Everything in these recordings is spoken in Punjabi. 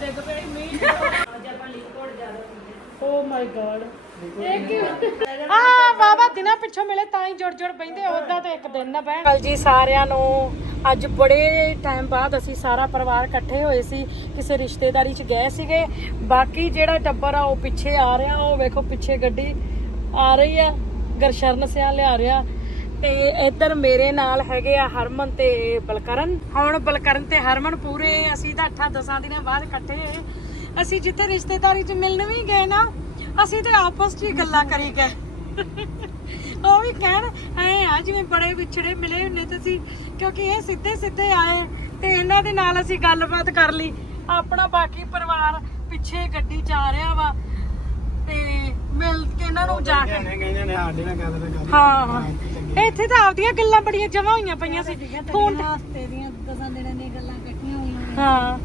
ਡਿੱਗ ਪਈ ਮੀਂਹ ਅੱਜ ਓ ਮਾਈ ਗॉड ਇਹ ਕੀ? ਆ ਬਾਬਾ, ਦਿਨਾਂ ਪਿੱਛੋਂ ਮਿਲੇ ਤਾਂ ਹੀ ਜੁੜ ਜੁੜ ਬੈਂਦੇ ਉਹਦਾ ਤੇ ਇੱਕ ਦਿਨ ਨਾ ਬਹਿਣ ਕੱਲ ਜੀ ਸਾਰਿਆਂ ਨੂੰ ਅੱਜ ਬੜੇ ਟਾਈਮ ਬਾਅਦ ਅਸੀਂ ਸਾਰਾ ਪਰਿਵਾਰ ਇਕੱਠੇ ਹੋਏ ਸੀ, ਕਿਸੇ ਰਿਸ਼ਤੇਦਾਰੀ 'ਚ ਗਏ ਸੀਗੇ। ਬਾਕੀ ਜਿਹੜਾ ਟੱਬਰ ਆ, ਉਹ ਪਿੱਛੇ ਆ ਰਿਹਾ, ਉਹ ਵੇਖੋ ਪਿੱਛੇ ਗੱਡੀ ਆ ਰਹੀ ਆ, ਗਰਸ਼ਰਨ ਸਿਆ ਲਿਆ ਰਿਹਾ। ਤੇ ਇੱਧਰ ਮੇਰੇ ਨਾਲ ਹੈਗੇ ਆ ਹਰਮਨ ਤੇ ਬਲਕਰਨ। ਹੁਣ ਬਲਕਰਨ ਤੇ ਹਰਮਨ ਪੂਰੇ ਅਸੀਂ ਤਾਂ 8-10 ਦਿਨਾਂ ਬਾਅਦ ਇਕੱਠੇ ਅਸੀਂ ਜਿੱਥੇ ਰਿਸ਼ਤੇਦਾਰੀ 'ਚ ਮਿਲਣ ਵੀ ਗਏ ਨਾ ਅਸੀਂ ਤੇ ਆਪਸ 'ਚ ਹੀ ਗੱਲਾਂ ਕਰੀ ਗਏ। ਉਹ ਵੀ ਕਹਿਣ ਐ ਆ ਜਿਵੇਂ ਬੜੇ ਵਿਛੜੇ ਮਿਲੇ ਹੁੰਨੇ ਤੁਸੀਂ ਕਿਉਂਕਿ ਇਹ ਸਿੱਧੇ ਸਿੱਧੇ ਆਏ ਤੇ ਇਹਨਾਂ ਦੇ ਨਾਲ ਅਸੀਂ ਗੱਲਬਾਤ ਕਰ ਲਈ। ਆਪਣਾ ਬਾਕੀ ਪਰਿਵਾਰ ਪਿੱਛੇ ਗੱਡੀ 'ਚ ਆ ਰਿਹਾ ਵਾ ਤੇ ਮਿਲ ਕੇ ਇਹਨਾਂ ਨੂੰ ਜਾ ਕੇ ਹਾਂ। ਇੱਥੇ ਤਾਂ ਆਪਦੀਆਂ ਗੱਲਾਂ ਬੜੀਆਂ ਜਮਾ ਹੋਈਆਂ ਪਈਆਂ ਸੀ। ਫੋਨ ਤੇ ਹਫ਼ਤੇ ਦੀਆਂ ਦਸਾਂ ਦਿਨਾਂ ਦੀਆਂ ਗੱਲਾਂ ਇਕੱਠੀਆਂ ਹੋਈਆਂ ਹਾਂ।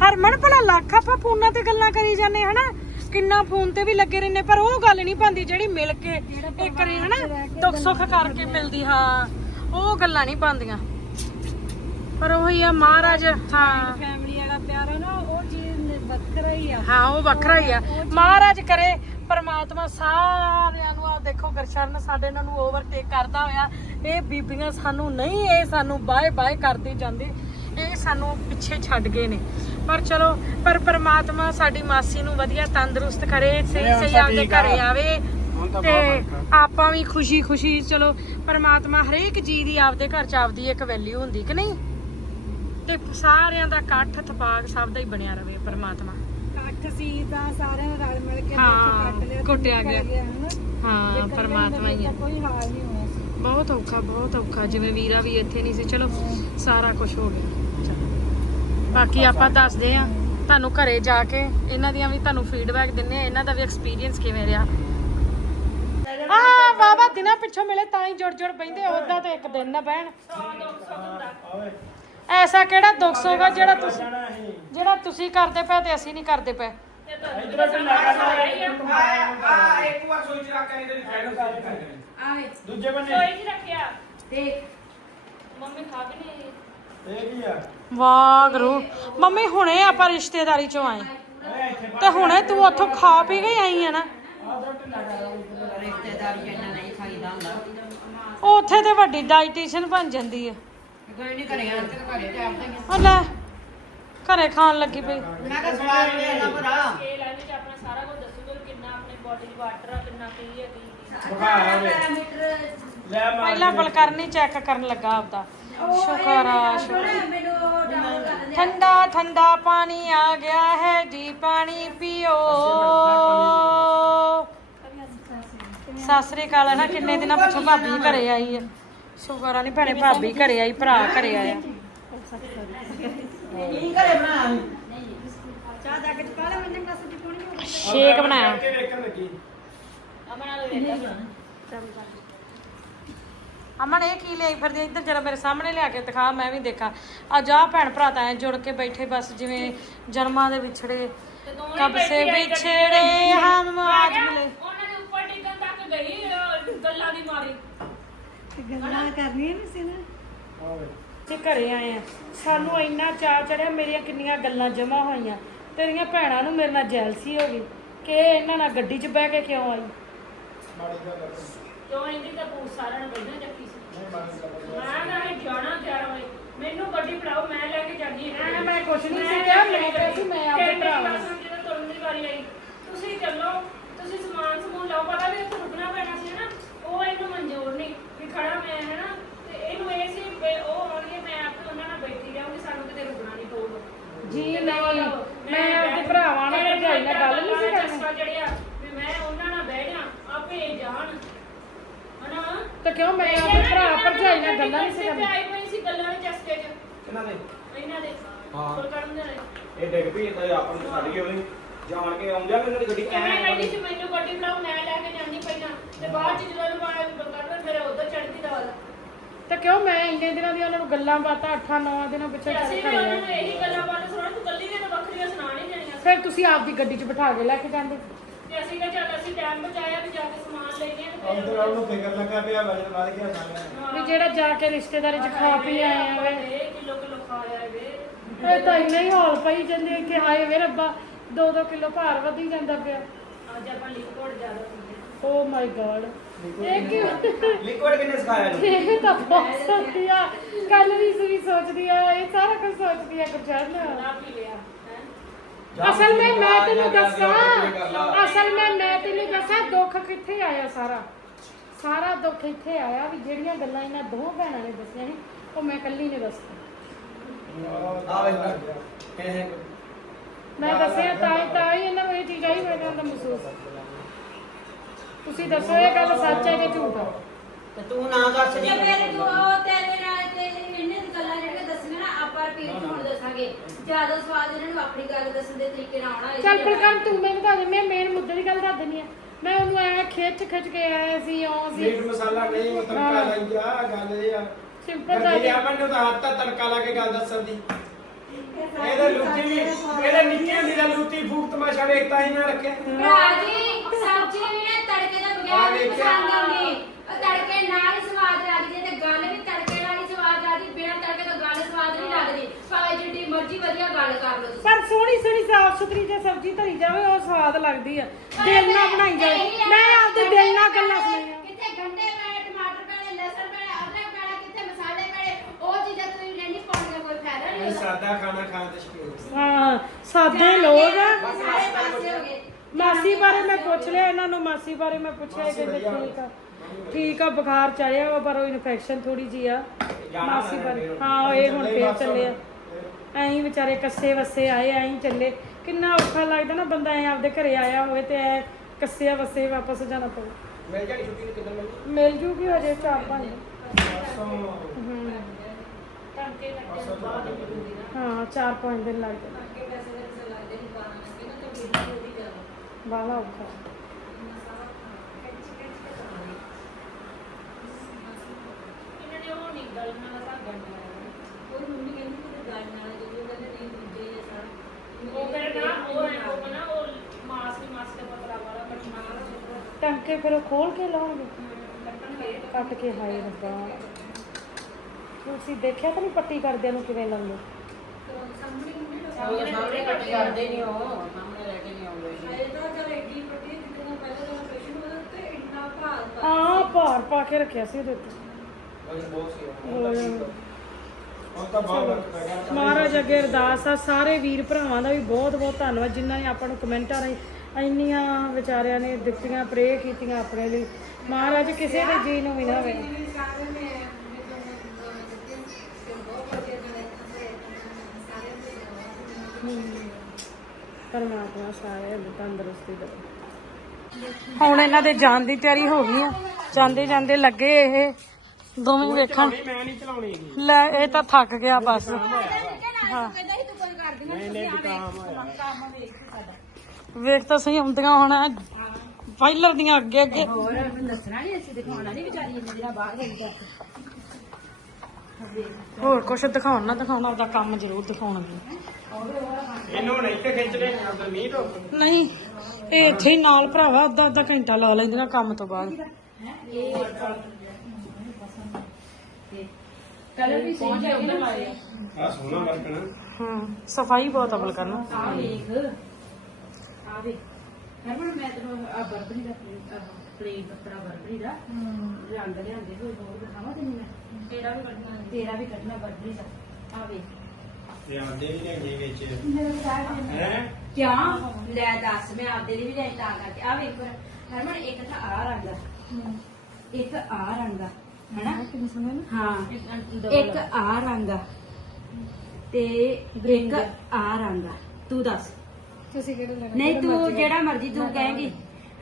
ਹਰਮਨ ਭਲਾ ਲੱਖ ਆਪਾਂ ਫੋਨਾਂ ਤੇ ਗੱਲਾਂ ਕਰੀ ਜਾਂਦੇ ਹਨਾ? ਕਿੰਨਾ ਫੋਨ ਤੇ ਵੀ ਲੱਗੇ ਰਹਿੰਦੇ ਪਰ ਉਹ ਗੱਲ ਨਹੀਂ ਬੰਦੀ ਜਿਹੜੀ ਮਿਲ ਕੇ ਇੱਕ ਰੇ ਹਨਾ? ਦੁੱਖ ਸੁੱਖ ਕਰਕੇ ਮਿਲਦੀ ਹਾਂ। ਉਹ ਗੱਲਾਂ ਨਹੀਂ ਬੰਦੀਆਂ ਪਰ ਉਹੀ ਆ ਮਹਾਰਾਜ ਹਾਂ। ਫੈਮਿਲੀ ਵਾਲਾ ਪਿਆਰ ਆ ਨਾ ਉਹ ਚੀਜ਼ ਵੱਖਰਾ ਹੀ ਆ। ਹਾਂ ਉਹ ਵੱਖਰਾ ਹੀ ਆ। ਮਹਾਰਾਜ ਕਰੇ ਪਰਮਾਤਮਾ ਸਾਰਿਆਂ ਨੂੰ ਦੇਖੋ ਗਰਸ਼ਰਨ ਸਾਡੇ ਇਹਨਾਂ ਨੂੰ ਓਵਰਟੇਕ ਕਰਦਾ ਹੋਇਆ। ਇਹ ਬੀਬੀਆਂ ਸਾਨੂੰ ਨਹੀਂ ਇਹ ਸਾਨੂੰ ਬਾਏ ਬਾਏ ਕਰਦੇ ਜਾਂਦੇ। ਇਹ ਸਾਨੂੰ ਪਿੱਛੇ ਛੱਡ ਗਏ ਨੇ। ਪਰ ਚਲੋ ਪਰ ਪਰਮਾਤਮਾ ਸਾਡੀ ਮਾਸੀ ਨੂੰ ਵਧੀਆ ਤੰਦਰੁਸਤ ਕਰੇ ਸਹੀ ਸਹੀ ਆਪਦੇ ਘਰੇ ਆਵੇ ਤਾਂ ਆਪਾਂ ਵੀ ਖੁਸ਼ੀ ਖੁਸ਼ੀ ਚਲੋ ਪਰਮਾਤਮਾ ਹਰੇਕ ਜੀ ਦੀ ਆਪਦੇ ਘਰ ਚ ਆਪਦੀ ਇੱਕ ਵੈਲਿਊ ਹੁੰਦੀ ਕਿ ਨਹੀਂ? ਤੇ ਸਾਰਿਆਂ ਦਾ ਇਕੱਠ ਥਪਾਕ ਸਭ ਦਾ ਹੀ ਬਣਿਆ ਰਵੇ ਪਰਮਾਤਮਾ। ਇਕੱਠ ਸੀ ਤਾਂ ਸਾਰਿਆਂ ਨੇ ਰਲ ਮਿਲ ਕੇ ਹਾਂ, ਦੁੱਖ ਕੱਟ ਲਿਆ ਕੁੱਟਿਆ ਗਿਆ। ਹਾਂ ਪਰਮਾਤਮਾ ਹੀ ਹੈ। ਕੋਈ ਹਾਲ ਨਹੀਂ ਸੀ। ਬਹੁਤ ਔਖਾ ਬਹੁਤ ਔਖਾ। ਜਿਵੇਂ ਵੀਰਾ ਵੀ ਇੱਥੇ ਨਹੀਂ ਸੀ ਚਲੋ ਸਾਰਾ ਕੁਝ ਹੋ ਗਿਆ। ਚਲੋ। ਬਾਕੀ ਆਪਾਂ ਦੱਸਦੇ ਆ ਤੁਹਾਨੂੰ ਘਰੇ ਜਾ ਕੇ ਇਹਨਾਂ ਦੀਆਂ ਵੀ ਤੁਹਾਨੂੰ ਫੀਡਬੈਕ ਦਿੰਨੇ ਆ ਇਹਨਾਂ ਦਾ ਵੀ ਐਕਸਪੀਰੀਅੰਸ ਕਿਵੇਂ ਰਿਹਾ? ਆ ਬਾਬਾ ਦਿਨਾਂ ਪਿੱਛੋਂ ਮਿਲੇ ਤਾਂ ਹੀ ਜੁੜ ਜੁੜ ਬੈਂਦੇ ਉਹਦਾ ਤੇ ਇੱਕ ਦਿਨ ਨਾ ਬਹਿਣ। ਐਸਾ ਕਿਹੜਾ ਦੁੱਖ ਸੋਗਾ ਜਿਹੜਾ ਤੁਸੀਂ ਜਿਹੜਾ ਤੁਸੀਂ ਕਰਦੇ ਪਏ ਤੇ ਅਸੀਂ ਨਹੀਂ ਕਰਦੇ ਪਏ? ਇੱਕ ਵਾਰ ਸੋਚ ਰੱਖ ਕੇ ਇਹਦੇ ਫਾਈਨਲ ਕਰ ਕਰਦੇ ਆਵੇ ਦੂਜੇ ਬੰਨੇ। ਨਹੀਂ ਰੱਖਿਆ। ਦੇਖ। ਮੰਮੀ ਖਾ ਵੀ ਨਹੀਂ। ਇਹ ਕੀ ਆ? ਵਾਗਰੂ। ਮੰਮੀ ਹੁਣੇ ਆਪਾਂ ਰਿਸ਼ਤੇਦਾਰੀ ਚੋਂ ਆਏ। ਤੇ ਹੁਣੇ ਤੂੰ ਉੱਥੋਂ ਖਾ ਪੀ ਕੇ ਆਈ ਆ ਨਾ। ਰਿਸ਼ਤੇਦਾਰੀ ਇਹਨਾਂ ਨਹੀਂ ਖਾਈਦਾ ਹੁੰਦਾ। ਉਹ ਉੱਥੇ ਤੇ ਵੱਡੀ ਡਾਈਟੀਸ਼ੀਅਨ ਬਣ ਜਾਂਦੀ ਆ। ਕੋਈ ਨਹੀਂ ਤੇ ਤੇ ਉਹ ਲੈ। ਘਰੇ ਖਾਣ ਲੱਗੀ ਪਈ। ਮੈਂ ਕਿਹਾ ਸਵਾਦ ਨਹੀਂ ਆਉਂਦਾ ਭਰਾ। ਇਹ ਲਾਈਨ ਵਿੱਚ ਆਪਣਾ ਸਾਰਾ ਕੁਝ ਦੱਸੂਗਾ ਵੀ ਕਿੰਨਾ ਆਪਣੇ ਬੋਡੀ ਚ ਵਾਟਰ ਆ ਕਿੰਨਾ ਕੀ ਹੈ ਕੀ ਬੁਖਾਰ ਹੋਵੇ ਲੈ ਮਾਰ ਪਹਿਲਾਂ ਬਲਕਰਨੀ ਚੈੱਕ ਕਰਨ ਲੱਗਾ ਆਪਦਾ। ਸ਼ੁਕਰ ਆ ਸ਼ੁਕਰ ਠੰਡਾ ਠੰਡਾ ਪਾਣੀ ਆ ਗਿਆ ਹੈ ਜੀ ਪਾਣੀ ਪੀਓ। ਸਤਿ ਸ੍ਰੀ ਅਕਾਲ ਨਾ ਕਿੰਨੇ ਦਿਨਾਂ ਪਿੱਛੋਂ ਭਾਬੀ ਘਰੇ ਆਈ ਹੈ। ਸ਼ੁਕਰ ਆ ਨਹੀਂ ਭੈਣੇ ਭਾਬੀ ਘਰੇ ਆਈ ਭਰਾ ਘਰੇ ਆਇਆ। ਕੀ ਘਰੇ ਬਣਾ ਚਾਹ ਜਾ ਕੇ ਪਾ ਲੈ ਮੈਂ ਚੰਗਾ ਸਬਜ਼ੀ ਪਾਉਣੀ ਸ਼ੇਕ ਬਣਾਇਆ। ਕੇ ਵੇਖਣ ਲੱਗੀ ਅਮਨਾ ਇਹ ਕੀ ਲਿਆਈ ਫਿਰਦੀ? ਇੱਧਰ ਜਰਾ ਮੇਰੇ ਸਾਹਮਣੇ ਲਿਆ ਕੇ ਦਿਖਾ ਮੈਂ ਵੀ ਦੇਖਾਂ। ਆ ਜਾ ਭੈਣ ਭਰਾ ਤਾਂ ਐਂ ਜੁੜ ਕੇ ਬੈਠੇ ਬਸ ਜਿਵੇਂ ਜਨਮਾਂ ਦੇ ਵਿਛੜੇ। ਕਬ ਸੇ ਵਿਛੜੇ ਹਮ ਆਜ ਮਿਲੇ। ਉਹਨਾਂ ਦੇ ਉੱਪਰ ਟਿਕਣ ਤੱਕ ਗਈ ਗੱਲਾਂ ਦੀ ਮਾਰੀ। ਗੱਲਾਂ ਕਰਨੀਆਂ ਨਹੀਂ ਸੀ ਨਾ ਆਵੇ। ਤੇ ਘਰੇ ਆਏ ਆ। ਸਾਨੂੰ ਇੰਨਾ ਚਾਅ ਚੜਿਆ ਮੇਰੀਆਂ ਕਿੰਨੀਆਂ ਗੱਲਾਂ ਜਮਾ ਹੋਈਆਂ। ਤੇਰੀਆਂ ਭੈਣਾਂ ਨੂੰ ਮੇਰੇ ਨਾਲ ਜੈਲਸੀ ਹੋ ਗਈ। ਕਿ ਇਹ ਇਹਨਾਂ ਨਾਲ ਗੱਡੀ 'ਚ ਬਹਿ ਕੇ ਕਿਉਂ ਆਈ? ਮਾੜੀ ਗੱਲ ਆ। ਕਿਉਂ ਇਹਦੀ ਤਾਂ ਪੂਛ ਸਾਰਿਆਂ ਨੂੰ ਬੈਠਾ ਚੱਕੀ ਸੀ। ਮੈਂ ਨਾ ਇਹ ਜਾਣਾ ਤਿਆਰ ਹੋਏ। ਮੈਨੂੰ ਗੱਡੀ ਫੜਾਓ ਮੈਂ ਲੈ ਕੇ ਜਾਂਦੀ ਹਾਂ। ਮੈਂ- ਮੈਂ ਕੁਛ ਨਹੀਂ ਸੀ ਕਿਹਾ, ਮੈਂ ਕਿਹਾ ਸੀ ਮੈਂ ਮੇਰੀ ਭਰਾ ਨੂੰ। ਨੂੰ। ਜਦੋਂ ਤੁਰਨ ਦੀ ਵਾਰੀ ਆਈ? ਤੁਸੀਂ ਚੱਲੋ ਤੁਸੀਂ ਸਮਾਨ ਸਮੂਨ ਲਓ। ਪਤਾ ਵੀ ਉੱਥੇ ਰੁਕਣਾ ਪੈਣਾ ਸੀ ਨਾ। ਉਹ ਇਹਨੂੰ ਮਨਜ਼ੂਰ ਨਹੀਂ ਵੀ ਖੜਾ ਮੈਂ ਹੈ ਨਾ? ਇਹਨੂੰ ਇਹ ਸੀ ਵੀ ਉਹ ਆਉਣਗੇ ਮੈਂ ਆਪੇ ਉਹਨਾਂ ਨਾਲ ਬੈਠੀ ਰਹਾਂਗੀ ਸਾਨੂੰ ਕਿਤੇ ਰੁਕਣਾ ਨਹੀਂ ਪਊਗਾ। ਜੀ ਨਹੀਂ ਮੈਂ ਆਪਦੇ ਭਰਾਵਾਂ ਨਾਲ ਭਰਜਾਈ ਨਾਲ ਗੱਲ ਨਹੀਂ ਸੀ ਕਰਨੀ। ਚਸਕਾ ਚੜਿਆ ਵੀ ਮੈਂ ਉਹਨਾਂ ਨਾਲ ਬਹਿ ਜਾ ਆਪੇ ਜਾਣ। ਹਨਾ? ਤੇ ਕਿਉਂ ਮੈਂ ਆਪਣੇ ਭਰਾ ਭਰਜਾਈ ਨਾਲ ਗੱਲਾਂ ਨਹੀਂ ਸੀ ਕਰਨੀ ਆਈ ਪਈ ਸੀ ਗੱਲਾਂ ਵਿੱਚ ਚਸਕੇ ਚ। ਕਿਹਨਾਂ ਦੇ? ਇਹਨਾਂ ਦੇ ਹਾਂ। ਫੁਲਕਰਨ ਦੇ ਨੇ ਇਹ ਡਿੱਗ ਪਈ ਤਾਂ ਆਪਾਂ ਨੂੰ ਛੱਡ ਗਏ ਉਹਦੇ ਜਾਣ ਕੇ ਆਉਂਦਿਆ ਕਿ ਉਹਨਾਂ ਦੀ ਗੱਡੀ ਐਂ ਗੱਡੀ 'ਚ ਮੈਨੂੰ ਗੱਡੀ ਫੜਾਓ ਮੈਂ ਲੈ ਕੇ ਜਾਂਦੀ ਪਹਿਲਾਂ। ਤੇ ਬਾਅਦ 'ਚ ਜਦੋਂ ਮੈਂ ਬਕਰ ਮੇਰੇ ਉਧਰ ਚੜਦੀ ਦਾ ਵਾਲਾ ਤੇ ਕਿਉਂ ਮੈਂ ਇੰਨੇ ਦਿਨਾਂ ਦੀ ਉਹਨਾਂ ਨੂੰ ਗੱਲਾਂ ਬਾਤਾਂ 8-9 ਦਿਨਾਂ ਪਿੱਛੇ ਕਰ ਅਸੀਂ ਵੀ ਉਹਨਾਂ ਨੂੰ ਇਹੀ ਗੱਲਾਂ ਬਾਤਾਂ ਸੁਣਾ ਤੂੰ ਕੱਲੀ ਨੇ ਤਾਂ ਵੱਖਰੀਆਂ ਸੁਣਾ ਨਹੀਂ ਦੇਣੀਆਂ। ਸੀ। ਫਿਰ ਤੁਸੀਂ ਆਪਦੀ ਗੱਡੀ 'ਚ ਬਿਠਾ ਕੇ ਲੈ ਕੇ ਜਾਂਦੇ। ਤੇ ਅਸੀਂ ਕਿਹਾ ਚੱਲ ਅਸੀਂ ਟਾਈਮ ਬਚਾਇਆ ਵੀ ਜਾ ਕੇ ਸਮਾਨ ਲੈ ਕੇ ਆਏ ਅੰਦਰ ਆਉਣ ਨੂੰ ਫਿਕਰ ਲੱਗਾ ਪਿਆ ਵਜਨ ਵੱਧ ਗਿਆ ਸਾਰਿਆਂ ਦਾ। ਵੀ ਜਿਹੜਾ ਜਾ ਕੇ ਰਿਸ਼ਤੇਦਾਰੀ 'ਚ ਖਾ ਪੀ ਆਏ ਆ ਵੇ। ਇਹ ਕਿਲੋ ਕਿਲੋ ਖਾ ਲਿਆ ਵੇ। ਇਹ ਤਾਂ ਇੰਨਾ ਹੀ ਹੌਲ ਪਈ ਜਾਂਦੇ ਕਿ ਹਾਏ ਵੇ ਰੱਬਾ 2-2 ਕਿਲੋ ਭਾਰ ਵਧੀ ਜਾਂਦਾ ਪਿਆ। ਅੱਜ ਆਪਾਂ ਲਿਕਵਿਡ ਜ਼ਿਆਦਾ ਪੀਂਦੇ। ਓ ਮਾਈ ਗॉड ਇਹ ਕੀ ਲਿਕਵਿਡ ਕਿੰਨੇ ਸਿਖਾਇਆ ਇਹਨੂੰ। ਇਹ ਤਾਂ ਬਹੁਤ ਸੋਚਦੀ ਆ ਕੱਲ ਵੀ ਸੁਣੀ ਸੋਚਦੀ ਆ ਇਹ ਸਾਰਾ ਕੁਝ ਸੋਚਦੀ ਆ ਗੁਰਚਰਨ ਨਾ। ਅਸਲ ਵਿੱਚ ਮੈਂ ਤੈਨੂੰ ਜਾ ਕੇ ਆਪਣੇ ਕਰ ਲਾ। ਦੱਸਾਂ ਅਸਲ ਵਿੱਚ ਮੈਂ ਤੈਨੂੰ ਦੱਸਾਂ ਦੁੱਖ ਕਿੱਥੇ ਆਇਆ ਸਾਰਾ? ਸਾਰਾ ਦੁੱਖ ਇੱਥੇ ਆਇਆ ਵੀ ਜਿਹੜੀਆਂ ਗੱਲਾਂ ਇਹਨਾਂ ਦੋਹਾਂ ਭੈਣਾਂ ਨੇ ਦੱਸੀਆਂ ਸੀ ਉਹ ਮੈਂ ਇਕੱਲੀ ਨੇ ਦੱਸੀਆਂ। ਆ ਮੈਂ ਦੱਸਿਆ ਤਾਂ ਹੀ ਤਾਂ ਹੀ ਇਹਨਾਂ ਨੂੰ ਇਹ ਚੀਜ਼ ਆਈ ਮੇਰੇ ਅੰਦਰ ਮਹਿਸੂਸ। ਤੁਸੀਂ ਦੱਸੋ ਇਹ ਗੱਲ ਸੱਚ ਹੈ ਕਿ ਝੂਠ ਹੈ? ਤੇ ਤੂੰ ਨਾ ਦੱਸ ਜੇ। ਮੇਰੇ ਤੋਂ ਉਹ ਤੇਰੇ ਨਾਲ ਤੇ ਦੀ ਗੱਲਾਂ ਜਿਹੜੀਆਂ ਦੱਸੀਆਂ ਨਾ ਆਪਾਂ ਰਿਪੀਟ ਹੁਣ ਦੱਸਾਂਗੇ। ਜ਼ਿਆਦਾ ਸਵਾਦ ਇਹਨਾਂ ਨੂੰ ਆਪਣੀ ਗੱਲ ਦੱਸਣ ਦੇ ਤਰੀਕੇ ਨਾਲ ਆਉਣਾ ਚੱਲ ਲਈ ਪ੍ਰਕਾਰ ਤੂੰ ਮੈਨੂੰ ਦੱਸ ਦੇ ਮੈਂ ਮੇਨ ਮੁੱਦੇ ਦੀ ਗੱਲ ਦੱਸ ਦਿੰਦੀ ਆ ਮੈਂ ਉਹਨੂੰ ਐ ਖਿੱਚ ਖਿੱਚ ਕੇ ਆਇਆ ਸੀ ਉਹ ਸੀ। ਮੀਟ ਮਸਾਲਾ ਨਹੀਂ ਉਹ ਤੜਕਾ ਲਾਈ ਆ ਗੱਲ ਇਹ ਆ। ਸਿੰਪਲ ਪਰ ਦੱਸ ਇਹ ਆ ਮੈਨੂੰ ਤਾਂ ਹੱਥ ਤਾਂ ਤੜਕਾ ਲਾ ਕੇ ਗੱਲ ਦੱਸਣ ਦੀ। ਇਹਦੇ ਲੁੱਟੀ ਵੀ ਇਹਦੇ ਨਿੱਕੀ ਹੁੰਦੀ ਦਾ ਲੁੱਟੀ ਫੂਕ ਤਮਾਸ਼ਾ ਵੇਖਤਾ ਹੀ ਨਾ ਰੱਖਿਆ। ਭਰਾ ਜੀ ਸਬਜ਼ੀ ਵੀ ਨਾ ਤੜਕੇ ਦਾ ਆ ਵੇਖਿਆ। ਪਸੰਦ ਆਉਂਦੀ। ਉਹ ਤੜਕੇ ਨਾਲ ਹੀ ਸਵਾਦ ਲੱਗਦੀ ਹੈ ਤੇ ਗੱਲ ਵੀ ਤੜਕੇ ਨਾਲ ਹੀ ਸਵਾਦ ਲੱਗਦੀ ਬਿਨਾਂ ਤੜਕੇ ਤੋਂ ਗੱਲ ਸਵਾਦ ਨਹੀਂ ਲੱਗਦੀ। ਭਾਵੇਂ ਜਿੱਡੀ ਮਰਜ਼ੀ ਵਧੀਆ ਗੱਲ ਕਰ ਲਓ ਤੁਸੀਂ। ਪਰ ਸੋਹਣੀ ਸੋਹਣੀ ਸਾਫ਼ ਸੁਥਰੀ ਜੇ ਸਬਜ਼ੀ ਧਰੀ ਜਾਵੇ ਉਹ ਸਵਾਦ ਲੱਗਦੀ ਆ। ਦਿਲ ਨਾਲ ਬਣਾਈ ਜਾਵੇ। ਮੈਂ ਆਪਦੇ ਦਿਲ ਨਾਲ ਗੱਲਾਂ ਸੁਣਾਈਆਂ। ਕਿੱਥੇ ਗੰਡੇ ਪੈਣੇ ਟਮਾਟਰ ਪੈਣੇ ਲਸਣ ਪੈਣੇ ਅਦਰਕ ਪੈਣਾ ਕਿੱਥੇ ਮਸਾਲੇ ਪੈਣੇ ਉਹ ਚੀਜ਼ਾਂ ਤੁਸੀਂ ਨਹੀਂ ਪਾਉਣੀਆਂ ਕੋਈ ਫਾਇਦਾ ਨਹੀਂ ਸਾਦਾ ਖਾਣਾ ਖਾਣ ਦੇ ਸ਼ੌਕੀਨ ਹਾਂ ਸਾਦੇ ਲੋਕ ਆ। ਸਾਰੇ ਪਾਸੇ ਹੋ ਗਏ। ਮਾਸੀ ਬਾਰੇ ਮੈਂ ਪੁੱਛ ਲਿਆ ਇਹਨਾਂ ਨੂੰ ਮਾਸੀ ਬਾਰੇ ਮੈਂ ਪੁੱਛਿਆ ਇਹ ਕਹਿੰਦੇ ਠੀਕ ਆ। ਠੀਕ ਆ ਬੁਖਾਰ ਚੜਿਆ ਵਾ ਪਰ ਉਹ ਇਨਫੈਕਸ਼ਨ ਥੋੜੀ ਜੀ ਆ। ਮਾਸੀ ਬਾਰੇ। ਹਾਂ ਇਹ ਹੁਣ ਫੇਰ ਚੱਲੇ ਆ। ਐਂ ਵਿਚਾਰੇ ਕੱਸੇ ਵਸੇ ਆਏ ਐਂ ਚੱਲੇ। ਕਿੰਨਾ ਔਖਾ ਲੱਗਦਾ ਨਾ ਬੰਦਾ ਐ ਆਪਦੇ ਘਰੇ ਆਇਆ ਹੋਵੇ ਤੇ ਐ ਕੱਸੇ ਵਸੇ ਵਾਪਸ ਜਾਣਾ ਪਵੇ ਮਿਲ ਜਾਣੀ ਛੁੱਟੀ ਨੂੰ ਕਿਦਾਂ ਮਿਲੂ ਮਿਲ ਜੂਗੀ ਹਜੇ ਚਾਰ ਪੰਜ। ਹੀ। ਮਿਲੂਗੀ ਨਾ। ਹਾਂ ਚਾਰ ਪੰਜ ਦਿਨ ਲੱਗ ਜਾਣੇ ਅੱਗੇ ਪੈਸੇ ਦੇ ਕਿਸੇ ਲੱਗਦੇ ਨਹੀਂ ਪਾਣਾ ਲੱਗੇ ਨਾ ਤੇ ਵੀਡੀਓ ਵੀ ਕਰ ਬਾਹਲਾ ਔਖਾ। ਟੰਕੇ ਫਿਰ ਖੋਲ ਕੇ ਲਾਉਣਗੇ? ਕੱਟ ਕੇ ਹਾਏ ਰੱਬਾ। ਤੁਸੀਂ ਦੇਖਿਆ ਤਾਂ ਨਹੀਂ ਪੱਟੀ ਕਰਦਿਆਂ ਨੂੰ ਕਿਵੇਂ ਲਾਉਂਦੇ? ਸਾਹਮਣੇ ਕੱਟ ਕਰਦੇ। ਨਹੀਂ ਉਹ ਸਾਹਮਣੇ ਲੈ ਕੇ ਨਹੀਂ ਆਉਂਦੇ ਇਹ ਤਾਂ ਜਦ ਐਡੀ ਪੱਟੀ ਜਿੱਦਾਂ ਪਹਿਲਾਂ ਦਾ ਆਪਰੇਸ਼ਨ ਹੋਇਆ ਤੇ ਇੰਨਾ ਭਾਰ ਪਾ ਹਾਂ, ਭਾਰ ਪਾ ਕੇ ਰੱਖਿਆ ਸੀ ਉਹਦੇ ਉੱਤੇ। ਮਹਾਰਾਜ ਅੱਗੇ ਅਰਦਾਸ ਆ, ਸਾਰੇ ਵੀਰ ਭਰਾਵਾਂ ਦਾ ਵੀ ਬਹੁਤ ਬਹੁਤ ਧੰਨਵਾਦ, ਜਿਨ੍ਹਾਂ ਨੇ ਆਪਾਂ ਨੂੰ ਕਮੈਂਟਾਂ ਰਾਹੀਂ ਇੰਨੀਆਂ ਵਿਚਾਰਿਆਂ ਨੇ ਦਿੱਤੀਆਂ ਪ੍ਰੇ ਕੀਤੀਆਂ ਆਪਣੇ ਲਈ। ਮਹਾਰਾਜ ਕਿਸੇ ਦੇ ਜੀ ਨੂੰ ਵੀ ਨਾ ਹੋਵੇ। ਸਾਰੇ ਪਰਮਾਤਮਾ ਸਾਰਿਆਂ ਨੂੰ ਤੰਦਰੁਸਤੀ ਦੇਵੇ। ਹੁਣ ਇਹਨਾਂ ਦੇ ਜਾਣ ਦੀ ਤਿਆਰੀ ਹੋ ਗਈ ਆ। ਜਾਂਦੇ ਜਾਂਦੇ ਲੱਗੇ ਇਹ। ਦੋਵੇਂ ਵੇਖਣ ਮੈਂ ਨਹੀਂ ਚਲਾਉਣੀ ਲੈ ਇਹ ਤਾਂ ਥੱਕ ਗਿਆ ਬਸ। ਵੇਖ ਤਾਂ ਸਹੀ ਹੁੰਦੀਆਂ ਹੁਣ ਪਾਇਲਰ ਦੀਆਂ ਅੱਗੇ ਅੱਗੇ। ਹੋਰ ਮੈਨੂੰ ਦੱਸਣਾ ਨਹੀਂ ਅਸੀਂ ਦਿਖਾਉਣਾ ਨਹੀਂ ਵਿਚਾਰੀ ਇੰਨੇ ਦਿਨਾਂ ਬਾਅਦ ਗਈ ਹੋਰ ਕੁਛ ਦਿਖਾਉਣ ਨਾ ਦਿਖਾਉਣ ਆਪਦਾ ਕੰਮ ਜ਼ਰੂਰ ਦਿਖਾਉਣਗੇ। ਇਹਨੂੰ ਨਹੀਂ ਤੇ ਖਿੱਚ ਲੈ ਨਹੀਂ ਇਹ ਇੱਥੇ ਹੀ ਨਾਲ ਭਰਾਵਾ ਅੱਧਾ ਅੱਧਾ ਘੰਟਾ ਲਾ ਲੈਂਦੀਆਂ ਕੰਮ ਤੋਂ ਬਾਅਦ। ਕਲਰ ਵੀ ਸੇਮ ਹੈ ਨਾ ਆ। ਸੋਨਾ ਵਰਕਣਾ ਹਾਂ ਸਫ਼ਾਈ ਬਹੁਤ ਅਵਲ ਕਰਨਾ। ਆ ਵੇਖ। ਆ ਵੇਖ। ਹਰਮਨ ਮੈਂ ਤੈਨੂੰ ਆ ਬਰਬਰੀ ਦਾ ਪਲੇਨ ਕੱਪੜਾ ਬਰਬਰੀ ਦਾ। ਰੰਗ ਲਿਆਂਦੇ ਹੋਏ ਹੋਰ ਦਿਖਾਵਾਂ ਤੈਨੂੰ ਮੈਂ। ਤੇਰਾ ਵੀ ਕੱਢਣਾ ਤੇਰਾ ਵੀ ਕੱਢਣਾ ਬਰਬਰੀ ਦਾ। ਆ ਵੇਖ। ਤੇ ਆਂਦੇ ਵੀ ਨਹੀਂ ਵਿੱਚ। ਕਿਉਂ ਹੈ ਲੈ ਦੱਸ ਮੈਂ ਆਪਦੇ ਲਈ ਵੀ ਲੈ ਤਾਂ ਕਰਕੇ ਆ ਵੇਖ ਹਰਮਨ ਇੱਕ ਤਾਂ ਆ ਰੰਗ ਆ। ਇੱਕ ਆ ਰੰਗ ਆ ਹੈਨਾ? ਹਾਂ ਇੱਕ ਆ। ਰੰਗ ਆ ਤੇ ਇੱਕ ਆ ਰੰਗ ਆ। ਤੂੰ ਦੱਸ। ਤੁਸੀਂ ਕਿਹੜੇ ਲੈਣਾ? ਨਹੀਂ ਤੂੰ ਜਿਹੜਾ ਮਰਜ਼ੀ ਤੂੰ ਕਹੇਂਗੀ।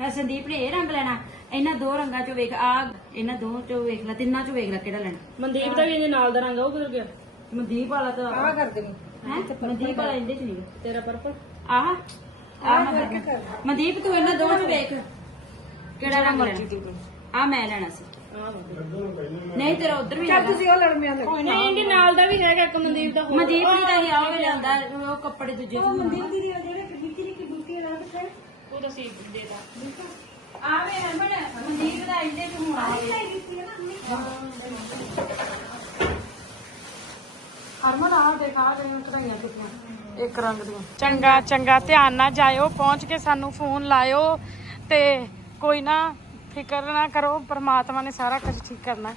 ਅਹ ਸੰਦੀਪ ਨੇ ਇਹ ਰੰਗ ਲੈਣਾ। ਇਹਨਾਂ ਦੋ ਰੰਗਾਂ ਚੋਂ ਵੇਖ ਆ ਇਹਨਾਂ ਦੋ ਚੋਂ ਵੇਖ ਲੈ ਤਿੰਨਾਂ ਚੋਂ ਵੇਖ ਲੈ ਕਿਹੜਾ ਲੈਣਾ। ਮਨਦੀਪ ਦਾ ਵੀ ਇਹਦੇ ਨਾਲ ਦਾ ਰੰਗ ਆ ਉਹ ਕਿਧਰ ਗਿਆ? ਮਨਦੀਪ ਵਾਲਾ ਤਾਂ ਆ ਕਰ ਦੇ ਹੈ? ਮਨਦੀਪ ਵਾਲਾ ਇਹਦੇ ਚ ਨਹੀਂ ਤੇਰਾ ਪਰਪਲ ਆਹ ਆਹ ਮੈਂ ਕਰਨਾ। ਮਨਦੀਪ ਤੂੰ ਇਹਨਾਂ ਦੋ ਚ ਵੇਖ। ਕਿਹੜਾ ਰੰਗ ਲੈਣਾ? ਆ ਮੈਂ ਲੈਣਾ ਸੀ। ਨਹੀਂ ਤੇਰਾ ਉਧਰ ਵੀ ਹੈਗਾ। ਉਹ ਲੜਮਿਆਂ ਦੇ ਨਹੀਂ ਇਹਦੇ ਨਾਲ ਦਾ ਵੀ ਹੈਗਾ ਇੱਕ ਮਨਦੀਪ ਦਾ ਹੋਰ। ਮਨਦੀਪ ਦੀ ਤਾਂ ਹੀ ਆਵੇ ਲੈਂਦਾ ਉਹ ਕੱਪੜੇ ਦੂਜੇ ਚ ਮਨਦੀਪ ਦੀ ਉਹ ਤਾਂ ਸੀ ਦੇਦਾ ਆਵੇ ਹਰਮਨ ਮਨਦੀਪ ਦਾ ਇਹਦੇ ਚ ਹੋਣਾ ਹੈ ਹਰਮਨ ਆ ਦੇਖਾ ਦੇ ਕਢਾਈਆਂ ਟੁੱਟੀਆਂ ਇੱਕ ਰੰਗ ਦੀਆਂ। ਚੰਗਾ ਚੰਗਾ ਧਿਆਨ ਨਾਲ ਜਾਇਓ ਪਹੁੰਚ ਕੇ ਸਾਨੂੰ ਫੋਨ ਲਾਇਓ ਤੇ ਕੋਈ ਨਾ ਫਿਕਰ ਨਾ ਕਰੋ ਪ੍ਰਮਾਤਮਾ ਨੇ ਸਾਰਾ ਕੁਝ ਠੀਕ ਕਰਨਾ।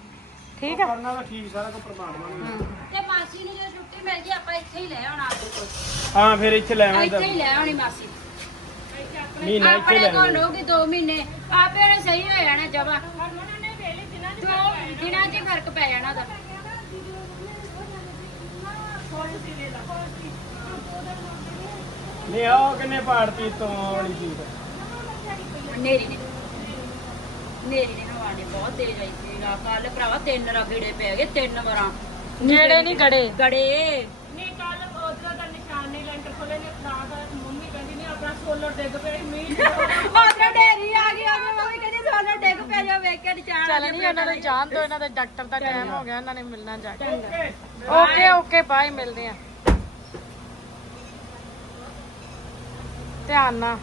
ਠੀਕ ਆ? ਕਰਨਾ ਤਾਂ ਠੀਕ ਸਾਰਾ ਕੁਝ ਪਰਮਾਤਮਾ ਨੇ। ਤੇ ਮਾਸੀ ਨੂੰ ਜਦੋਂ ਛੁੱਟੀ ਮਿਲ ਗਈ ਆਪਾਂ ਇੱਥੇ ਹੀ ਲੈ ਆਉਣਾ ਆਪਦੇ ਕੋਲ। ਹਾਂ ਫਿਰ ਇੱਥੇ ਲੈ ਆਵਾਂ ਇੱਥੇ ਹੀ ਲੈ ਆਉਣੀ ਮਾਸੀ। ਮਹੀਨਾ ਇੱਥੇ ਆਪਣੇ ਲੈ ਕੋਲ ਆਵਾਂ ਰਹੂਗੀ 2 ਮਹੀਨੇ। ਆਪੇ ਉਹਨੇ ਸਹੀ ਹੋ ਜਾਣਾ ਜਮਾ। ਹਰਮਨ ਨੇ ਵੇਲੇ ਦਿਨਾਂ ਚ ਹੀ ਫ਼ਰਕ ਪੈ ਜਾਣਾ ਦਾ। ਨਹੀਂ ਆਹ ਕਿੰਨੇ ਪਾੜਤੀ ਤੋਂ ਵਾਲੀ ਚੀਜ਼ ਨੇਰੀ ਨੇ। ਨੇਰੀ ਨੇ ਹਵਾ ਨੇ ਬਹੁਤ ਤੇਜ਼ ਆਈ ਸੀ ਕੱਲ ਭਰਾਵਾ ਤਿੰਨ ਰਗੜੇ ਪੈ ਗਏ ਤਿੰਨ ਵਾਰਾਂ। ਨੇੜੇ ਨਹੀਂ ਗੜੇ। ਗੜੇ। ਨੇ ਕੱਲ ਉਧਰ ਦਾ ਨਿਸ਼ਾਨ ਨਹੀਂ ਲੈਂਟਰ ਖੋਲੇ ਨੇ ਨਾ ਦਾ ਮੰਮੀ ਕਹਿੰਦੀ ਨੇ ਆਪਣਾ ਸੋਲਰ ਡਿੱਗ ਪਿਆ ਸੀ, ਮੀਂਹ ਉਧਰ ਢੇਰੀ ਆ ਗਈ ਉਹਨੇ ਮੰਮੀ ਕਹਿੰਦੀ ਸਾਨੂੰ ਡਿੱਗ ਪਿਆ ਜਾ ਵੇਖ ਕੇ ਨਿਚਾਣ ਚੱਲ ਨਹੀਂ ਉਹਨਾਂ ਦੇ ਜਾਣ ਦੋ ਇਹਨਾਂ ਦੇ ਡਾਕਟਰ ਦਾ ਟਾਈਮ ਹੋ ਗਿਆ ਉਹਨਾਂ ਨੇ ਮਿਲਣਾ ਜਾ ਕੇ। ਓਕੇ ਓਕੇ ਬਾਏ ਮਿਲਦੇ ਆ। ਧਿਆਨ ਨਾਲ।